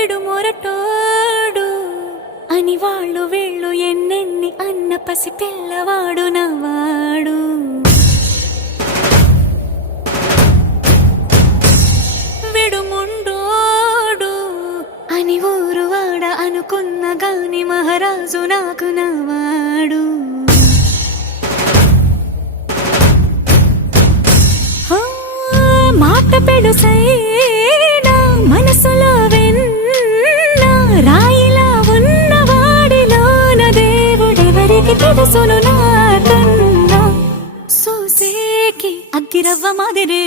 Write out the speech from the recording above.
విడుమొరటోడు అని వాళ్ళు వీళ్ళు ఎన్నెన్ని అన్న పసి పిల్లవాడు నవాడు. విడుముండోడు అని ఊరు వాడ అనుకున్న గాని మహారాజు నాకు నవాడు. మాట పెడుసైనా మనసులో వెన్న రాయిలా ఉన్నవాడిలోన దేవుడెవరికి తెలుసును నాకన్నా. సూసేకి అగ్గిరవ్వ మాదిరి